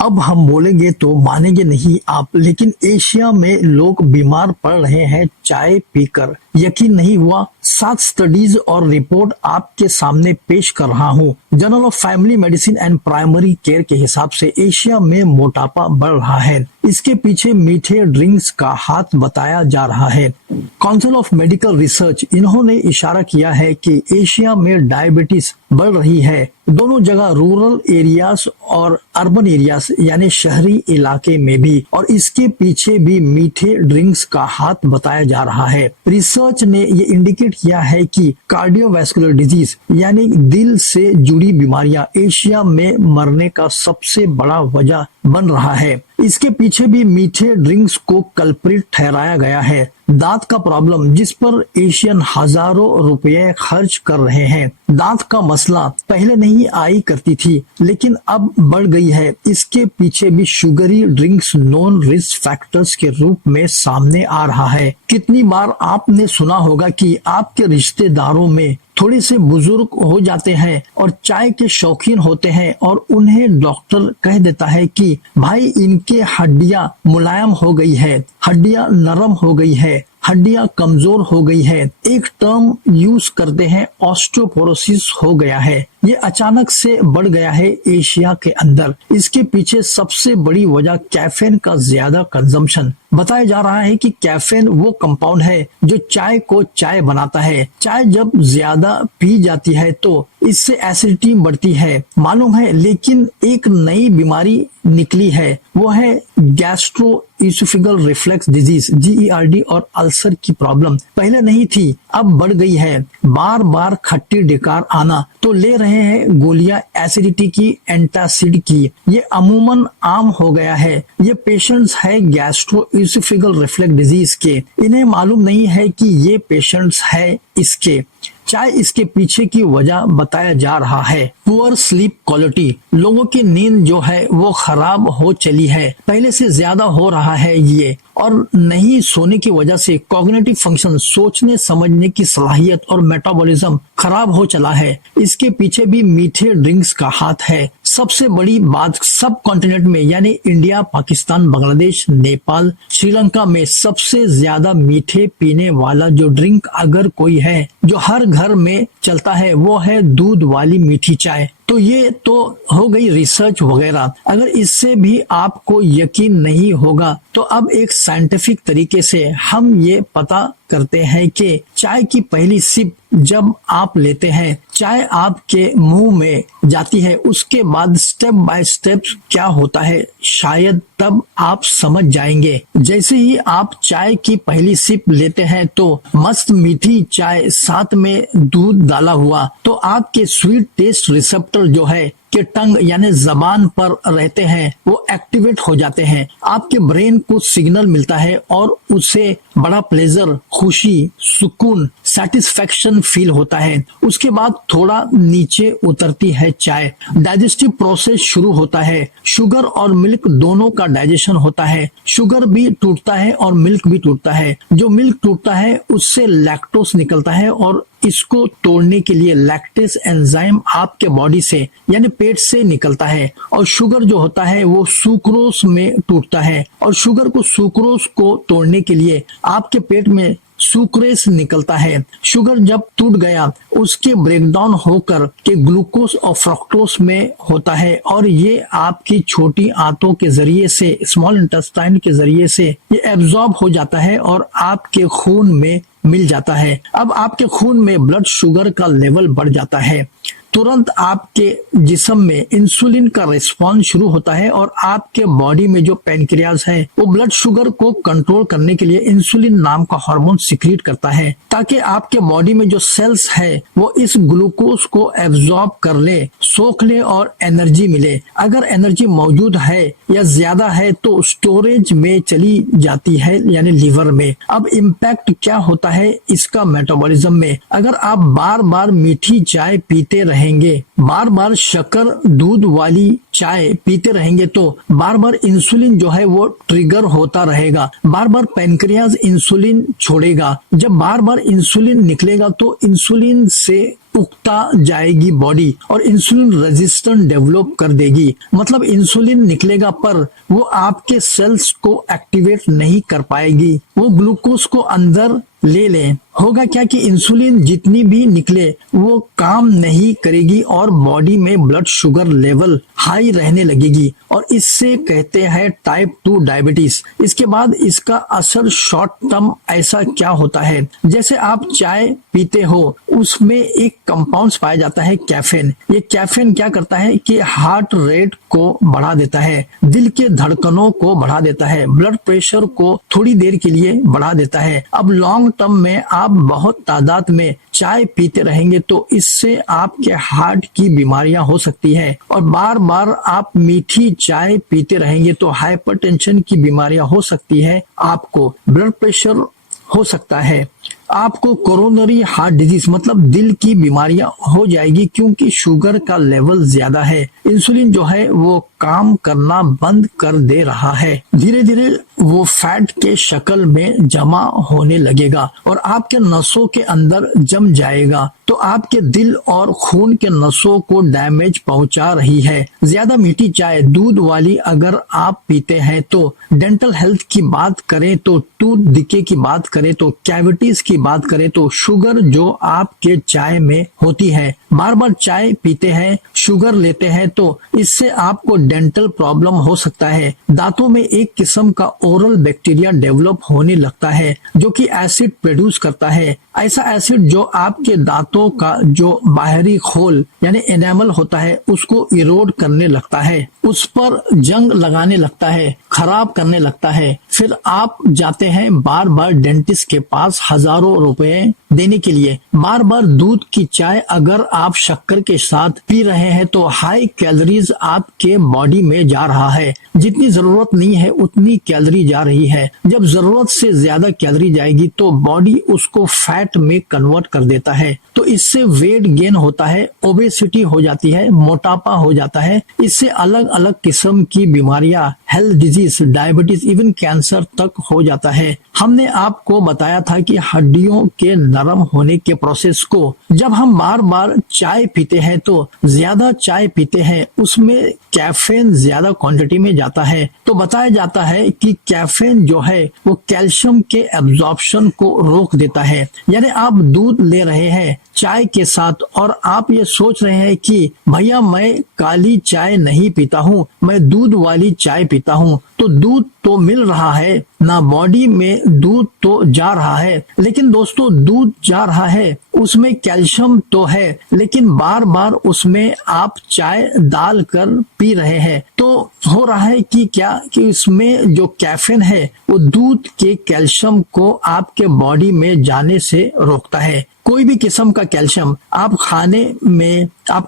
अब हम बोलेंगे तो मानेंगे नहीं आप, लेकिन एशिया में लोग बीमार पड़ रहे हैं चाय पीकर। यकीन नहीं हुआ? 7 स्टडीज और रिपोर्ट आपके सामने पेश कर रहा हूँ। Journal of family medicine and primary care के हिसाब से एशिया में मोटापा बढ़ रहा है। इसके पीछे मीठे ड्रिंक्स का हाथ बताया जा रहा है। काउंसिल ऑफ मेडिकल रिसर्च, इन्होंने इशारा किया है कि एशिया में डायबिटीज बढ़ रही है, दोनों जगह, रूरल एरियाज और अर्बन एरियाज यानी शहरी इलाके में भी, और इसके पीछे भी मीठे ड्रिंक्स का हाथ बताया जा रहा है। रिसर्च ने ये इंडिकेट किया है कि कार्डियोवैस्कुलर डिजीज यानी दिल से जुड़ी बीमारियां एशिया में मरने का सबसे बड़ा वजह बन रहा है। इसके पीछे भी मीठे ड्रिंक्स को कल्प्रिट ठहराया गया है। दांत का प्रॉब्लम, जिस पर एशियन हजारों रुपए खर्च कर रहे हैं। दांत का मसला पहले नहीं आई करती थी, लेकिन अब बढ़ गई है। इसके पीछे भी sugary drinks non risk factors के रूप में सामने आ रहा है। कितनी बार आपने सुना होगा कि आपके रिश्तेदारों में थोड़े से बुजुर्ग हो जाते हैं और चाय के शौकीन होते हैं, और उन्हें डॉक्टर कह देता है कि भाई इनके हड्डियां मुलायम हो गई है, हड्डियां नरम हो गई है, हड्डियां कमजोर हो गई है। एक टर्म यूज करते हैं, ऑस्टियोपोरोसिस हो गया है। ये अचानक से बढ़ गया है एशिया के अंदर। इसके पीछे सबसे बड़ी वजह कैफीन का ज्यादा कंजम्पशन। बताया जा रहा है कि कैफीन वो कंपाउंड है जो चाय को चाय बनाता है। चाय जब ज्यादा पी जाती है तो इससे एसिडिटी बढ़ती है, मालूम है, लेकिन एक नई बीमारी निकली है, वो है gastro oesophageal reflex disease, GERD, और अल्सर की प्रॉब्लम। पहले नहीं थी, अब बढ़ गई है। बार बार खट्टी डिकार आना, तो ले रहे हैं गोलियां एसिडिटी की, एंटासिड की। ये अमूमन आम हो गया है। ये पेशेंट्स है गैस्ट्रो इसोफेगल रिफ्लेक्स डिजीज के। इन्हें मालूम नहीं है कि ये पेशेंट्स है इसके। चाय इसके पीछे की वजह बताया जा रहा है। पुअर स्लीप क्वालिटी, लोगों की नींद जो है वो खराब हो चली है, पहले से ज्यादा हो रहा है ये, और नहीं सोने की वजह से कॉग्निटिव फंक्शन, सोचने समझने की सलाहियत और मेटाबॉलिज्म खराब हो चला है। इसके पीछे भी मीठे ड्रिंक्स का हाथ है। सबसे बड़ी बात, सब कॉन्टिनेंट में यानी इंडिया, पाकिस्तान, बांग्लादेश, नेपाल, श्रीलंका में सबसे ज्यादा मीठे पीने वाला जो ड्रिंक अगर कोई है जो हर घर में चलता है, वो है दूध वाली मीठी चाय। तो ये तो हो गई रिसर्च वगैरह। अगर इससे भी आपको यकीन नहीं होगा तो अब एक साइंटिफिक तरीके से हम ये पता करते हैं कि चाय की पहली सिप जब आप लेते हैं, चाय आपके मुंह में जाती है, उसके बाद स्टेप बाय स्टेप क्या होता है शायद तब आप समझ जाएंगे। जैसे ही आप चाय की पहली सिप लेते हैं तो मस्त मीठी चाय, साथ में दूध डाला हुआ, तो आपके स्वीट टेस्ट रिसेप्टर जो है कि टंग यानी जबान पर रहते हैं, वो एक्टिवेट हो जाते हैं। आपके ब्रेन को सिग्नल मिलता है और उसे बड़ा प्लेजर, खुशी, सुकून, सेटिस्फेक्शन फील होता है। उसके बाद थोड़ा नीचे उतरती है चाय, डाइजेस्टिव प्रोसेस शुरू होता है। शुगर और मिल्क दोनों का डाइजेशन होता है। शुगर भी टूटता है और मिल्क भी टूटता है। जो मिल्क टूटता है उससे लैक्टोस निकलता है, और इसको तोड़ने के लिए लैक्टेस एंजाइम आपके बॉडी से यानी पेट से निकलता है, और शुगर जो होता है वो सुक्रोज में टूटता है, और शुगर को, सुक्रोज को तोड़ने के लिए आपके पेट में सुक्रेस निकलता है। शुगर जब टूट गया उसके ब्रेकडाउन होकर के ग्लूकोज और फ्रक्टोज में होता है, और ये आपकी छोटी आंतों के जरिए से, स्मॉल इंटेस्टाइन के जरिए से ये एब्जॉर्ब हो जाता है और आपके खून में मिल जाता है। अब आपके खून में ब्लड शुगर का लेवल बढ़ जाता है। तुरंत आपके जिस्म में इंसुलिन का रिस्पॉन्स शुरू होता है, और आपके बॉडी में जो पैनक्रियाज है वो ब्लड शुगर को कंट्रोल करने के लिए इंसुलिन नाम का हार्मोन सिक्रीट करता है, ताकि आपके बॉडी में जो सेल्स है वो इस ग्लूकोज को एब्जॉर्ब कर ले, सोख ले और एनर्जी मिले। अगर एनर्जी मौजूद है या ज्यादा है तो स्टोरेज में चली जाती है यानी लीवर में। अब इम्पैक्ट क्या होता है इसका मेटाबॉलिज्म में? अगर आप बार बार मीठी चाय पीते रहेंगे, बार बार शक्कर दूध वाली चाय पीते रहेंगे तो बार बार इंसुलिन जो है वो ट्रिगर होता रहेगा, बार बार पैनक्रियाज इंसुलिन छोड़ेगा। जब बार बार इंसुलिन निकलेगा तो इंसुलिन से उकता जाएगी बॉडी और इंसुलिन रेजिस्टेंट डेवलप कर देगी। मतलब इंसुलिन निकलेगा पर वो आपके सेल्स को एक्टिवेट नहीं कर पाएगी, वो ग्लूकोज को अंदर ले लें। होगा क्या कि इंसुलिन जितनी भी निकले वो काम नहीं करेगी और बॉडी में ब्लड शुगर लेवल हाई रहने लगेगी और इससे कहते हैं टाइप 2 डायबिटीज। इसके बाद इसका असर शॉर्ट टर्म ऐसा क्या होता है, जैसे आप चाय पीते हो उसमें एक कंपाउंड पाया जाता है कैफीन। ये कैफीन क्या करता है कि हार्ट रेट को बढ़ा देता है, दिल के धड़कनों को बढ़ा देता है, ब्लड प्रेशर को थोड़ी देर के लिए बढ़ा देता है। अब लॉन्ग टर्म में आप बहुत तादाद में चाय पीते रहेंगे तो इससे आपके हार्ट की बीमारियां हो सकती है और बार बार आप मीठी चाय पीते रहेंगे तो हाइपरटेंशन की बीमारियां हो सकती है, आपको ब्लड प्रेशर हो सकता है, आपको कोरोनरी हार्ट डिजीज मतलब दिल की बीमारियां हो जाएगी क्योंकि शुगर का लेवल ज्यादा है। इंसुलिन जो है वो काम करना बंद कर दे रहा है, धीरे धीरे वो फैट के शक्ल में जमा होने लगेगा और आपके नसों के अंदर जम जाएगा तो आपके दिल और खून के नसों को डैमेज पहुंचा रही है। ज्यादा मीठी चाय दूध वाली अगर आप पीते हैं तो डेंटल हेल्थ की बात करें तो टूथ डिके की बात करें तो कैविटीज की बात करें तो शुगर जो आपके चाय में होती है, बार बार चाय पीते हैं शुगर लेते हैं तो इससे आपको डेंटल प्रॉब्लम हो सकता है। दांतों में एक किस्म का ओरल बैक्टीरिया डेवलप होने लगता है जो कि एसिड प्रोड्यूस करता है। ऐसा एसिड जो आपके दांतों का जो बाहरी खोल यानी एनामल होता है उसको इरोड करने लगता है, उस पर जंग लगाने लगता है, खराब करने लगता है। फिर आप जाते हैं बार बार डेंटिस्ट के पास हजारों रुपए देने के लिए। बार बार दूध की चाय अगर आप शक्कर के साथ पी रहे हैं तो हाई कैलोरीज आपके बॉडी में जा रहा है, जितनी जरूरत नहीं है उतनी कैलोरी जा रही है। जब जरूरत से ज्यादा कैलोरी जाएगी तो बॉडी उसको फैट में कन्वर्ट कर देता है तो इससे वेट गेन होता है, ओबेसिटी हो जाती है, मोटापा हो जाता है। इससे अलग अलग किस्म की बीमारियां, health disease, diabetes, even cancer तक हो जाता है। हमने आपको बताया था कि हड्डियों के नरम होने के प्रोसेस को जब हम बार बार चाय पीते हैं तो ज्यादा चाय पीते हैं उसमें कैफीन ज्यादा क्वांटिटी में जाता है तो बताया जाता है कि कैफीन जो है वो कैल्शियम के एब्जॉर्प्शन को रोक देता है। यानी आप दूध ले रहे हैं चाय के साथ और आप ये सोच रहे हैं कि भैया मैं काली चाय नहीं पीता हूँ, मैं दूध वाली चाय पीता हूँ, तो दूध तो मिल रहा है ना, बॉडी में दूध तो जा रहा है। लेकिन दोस्तों दूध जा रहा है उसमें कैल्शियम तो है लेकिन बार बार उसमें आप चाय डाल कर पी रहे हैं तो हो रहा है कि क्या कि इसमें जो कैफीन है वो दूध के कैल्शियम को आपके बॉडी में जाने से रोकता है। कोई भी किस्म का कैल्शियम आप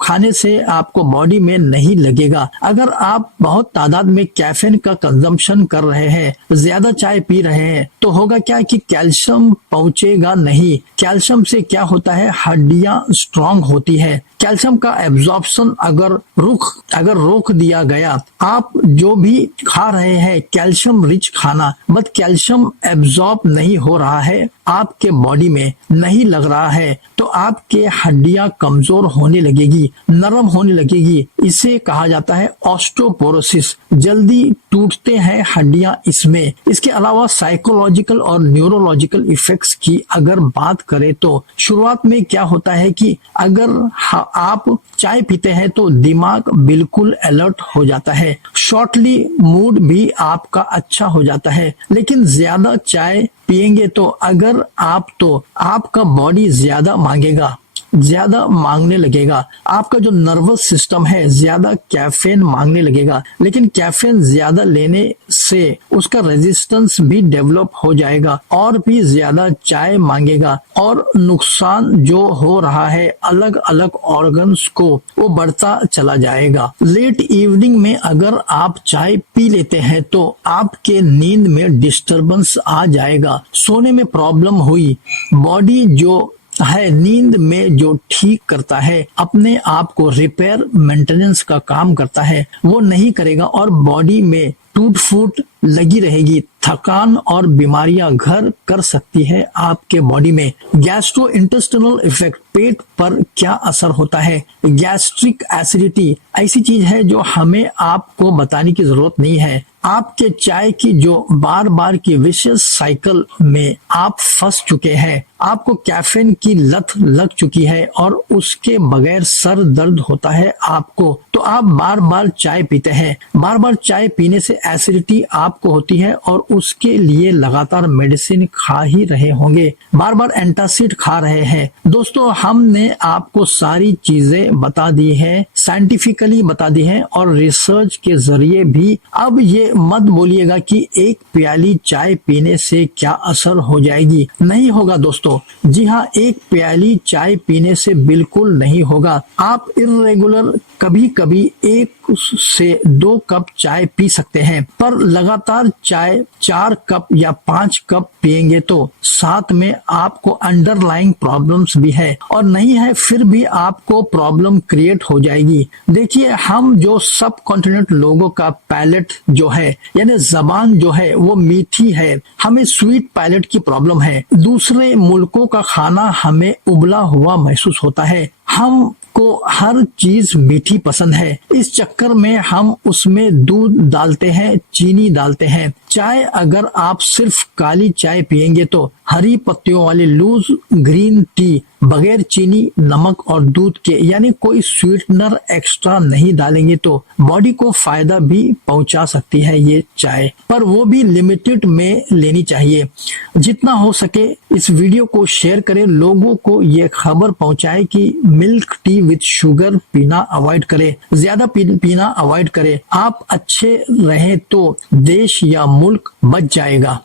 खाने से आपको बॉडी में नहीं लगेगा। अगर आप बहुत तादाद में कैफीन का कंजम्पशन कर रहे हैं, ज्यादा चाय पी रहे हैं तो होगा क्या कि कैल्शियम पहुंचेगा नहीं। कैल्शियम से क्या होता है, हड्डियां स्ट्रांग होती है। कैल्शियम का एब्जॉर्प्शन अगर रोक दिया गया, आप जो भी खा रहे हैं कैल्शियम रिच खाना, बट कैल्शियम एब्जॉर्ब नहीं हो रहा है, आपके बॉडी में नहीं लग रहा है तो आपके हड्डियां कमजोर होने लगेगी, नरम होने लगेगी। इसे कहा जाता है ऑस्टियोपोरोसिस, जल्दी टूटते हैं हड्डियां इसमें। इसके अलावा साइकोलॉजिकल और न्यूरोलॉजिकल इफेक्ट्स की अगर बात करें तो शुरुआत में क्या होता है कि अगर आप चाय पीते हैं तो दिमाग बिल्कुल अलर्ट हो जाता है, शॉर्टली मूड भी आपका अच्छा हो जाता है। लेकिन ज्यादा चाय पिएंगे तो अगर आप तो आपका बॉडी ज्यादा मांगेगा, ज्यादा मांगने लगेगा, आपका जो नर्वस सिस्टम है ज्यादा कैफीन मांगने लगेगा। लेकिन कैफीन ज्यादा लेने से उसका रेजिस्टेंस भी डेवलप हो जाएगा और भी ज्यादा चाय मांगेगा और नुकसान जो हो रहा है अलग अलग ऑर्गन्स को वो बढ़ता चला जाएगा। लेट इवनिंग में अगर आप चाय पी लेते हैं तो आपके नींद में डिस्टरबेंस आ जाएगा, सोने में प्रॉब्लम हुई, बॉडी जो करता है, नींद में जो ठीक करता है, अपने आप को रिपेयर मेंटेनेंस का काम करता है, वो नहीं करेगा और बॉडी में टूट फूट लगी रहेगी। थकान और बीमारियां घर कर सकती है आपके बॉडी में। गैस्ट्रो इंटेस्टिनल इफेक्ट, पेट पर क्या असर होता है। गैस्ट्रिक एसिडिटी ऐसी चीज है जो हमें आपको बताने की जरूरत नहीं है। आपके चाय की जो बार बार की विशेष साइकिल में आप फंस चुके हैं, आपको कैफीन की लत लग चुकी है और उसके बगैर सर दर्द होता है आपको, तो आप बार बार चाय पीते हैं। बार बार चाय पीने से एसिडिटी आपको होती है और उसके लिए लगातार मेडिसिन खा ही रहे होंगे, बार बार एंटासिड खा रहे हैं। दोस्तों, हमने आपको सारी चीजें बता दी है, साइंटिफिकली बता दी है और रिसर्च के जरिए भी। अब ये मत बोलिएगा कि एक प्याली चाय पीने से क्या असर हो जाएगी, नहीं होगा दोस्तों। जी हाँ, एक प्याली चाय पीने से बिल्कुल नहीं होगा। आप इर्रेगुलर कभी कभी 1 से 2 कप चाय पी सकते हैं, पर लगातार चाय 4 कप या 5 कप पिएंगे तो साथ में आपको अंडरलाइंग प्रॉब्लम्स भी है और नहीं है फिर भी आपको प्रॉब्लम क्रिएट हो जाएगी। देखिए, हम जो सब कॉन्टिनेंट लोगों का पैलेट जो है, यानी जबान जो है वो मीठी है, हमें स्वीट पैलेट की प्रॉब्लम है। दूसरे मुल्कों का खाना हमें उबला हुआ महसूस होता है, हमको हर चीज मीठी पसंद है। इस चक्कर में हम उसमें दूध डालते हैं, चीनी डालते हैं। चाय अगर आप सिर्फ काली चाय पिएंगे तो हरी पत्तियों वाली लूज ग्रीन टी बगैर चीनी, नमक और दूध के, यानी कोई स्वीटनर एक्स्ट्रा नहीं डालेंगे तो बॉडी को फायदा भी पहुंचा सकती है ये चाय, पर वो भी लिमिटेड में लेनी चाहिए। जितना हो सके इस वीडियो को शेयर करें, लोगों को ये खबर पहुंचाए कि मिल्क टी विथ शुगर पीना अवॉइड करें, ज्यादा पीना अवॉइड करें। आप अच्छे रहें तो देश या मुल्क बच जाएगा।